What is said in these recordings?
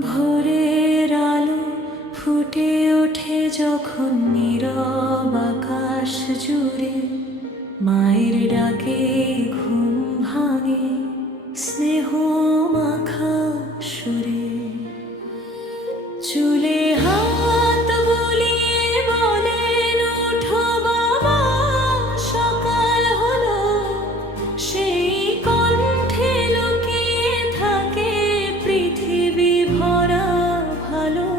ভোরের আলো ফুটে ওঠে যখন নীরব আকাশ জুড়ে, মায়ের ডাকে ঘুম ভাঙে স্নেহ মাখা সুরে। চুলে হাত বুলিয়ে বলেন, ওঠো বাবা, সকাল হলো। সেই কণ্ঠে লুকিয়ে থাকে পৃথিবী ভরা ভালো।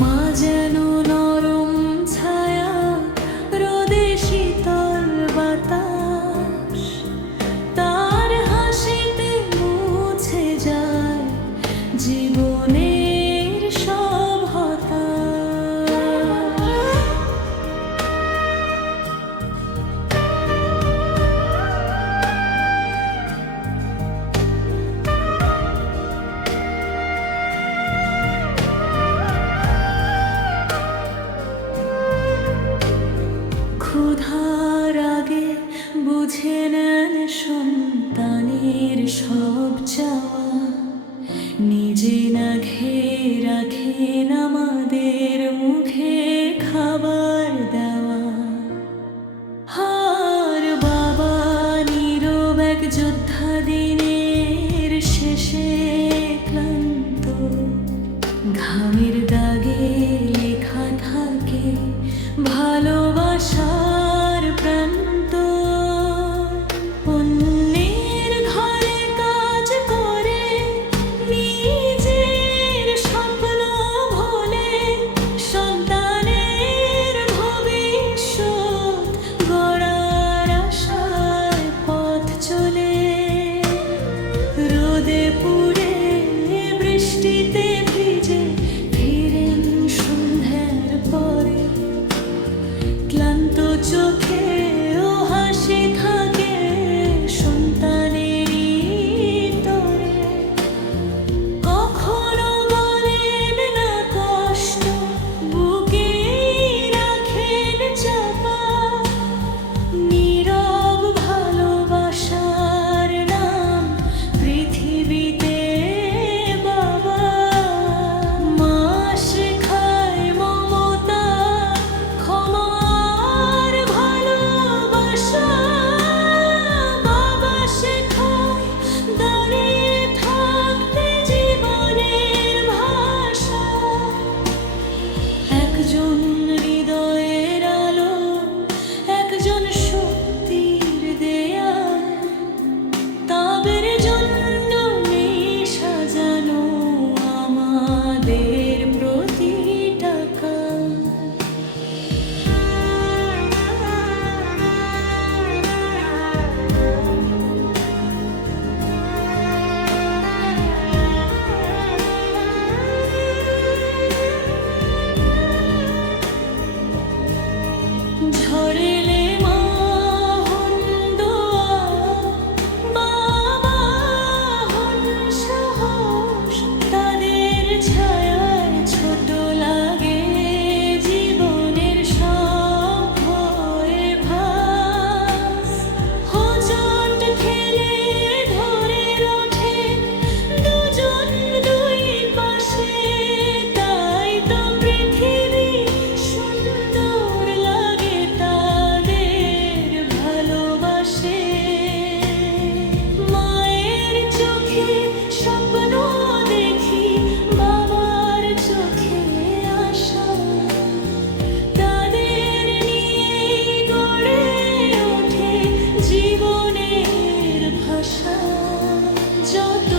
মা যেন নরম ছায়া, রোদে শীতল বাতাস, তার হাসিতে মুছে যায় জীবনের সব হতাশ। ক্ষুধার আগে বুঝে নেন সন্তানের সব চাওয়া, নিজে না খেয়ে রাখেন আমাদের মুখে খাবার দেওয়া। আর বাবা নীরব এক যোদ্ধা, দিনের শেষে ক্লান্ত, ঘামের দাগে লেখা থাকে ভালোবাসার প্রান্ত। অন্যের ঘরে কাজ করে নিজের স্বপ্ন ভোলে, সন্তানের ভবিষ্যৎ গড়ার আশায় পথ চলে। রোদে পুড়ে বৃষ্টিতে ভিজে ফিরেন সন্ধ্যার পরে, ক্লান্ত চোখে ও হাসি থাকে সন্তানেরই তরে। কখনো বলেন না কষ্ট, বুকে রাখেন চাপা, নীরব ভালোবাসার নাম পৃথিবীতে বাবা। মা শেখায় মমতা, ক্ষমার ভালোবাসা, বাবা শেখায় দাঁড়িয়ে থাকতে জীবনের ভাষা। একজন হৃদয়ের আলো, একজন শক্তির দেয়াল, তাদের জন্য নেই সাজানো আমাদের প্রতিটা কাল। ঝড় এলে মা হন দোয়া, বাবা হন সাহস, তাদের ছায়ায় ছোট লাগে জীবনের সব ভয়ে ভাস। হোঁচট খেলে ধরে ওঠেন দুজন দুই পাশে, তাই তো পৃথিবী সুন্দর লাগে তাদের ভালোবাসে। মায়ের চোখে স্বপ্ন দেখি, বাবার চোখে আশা, তাদের নিয়েই গড়ে ওঠে জীবনের ভাষা। যত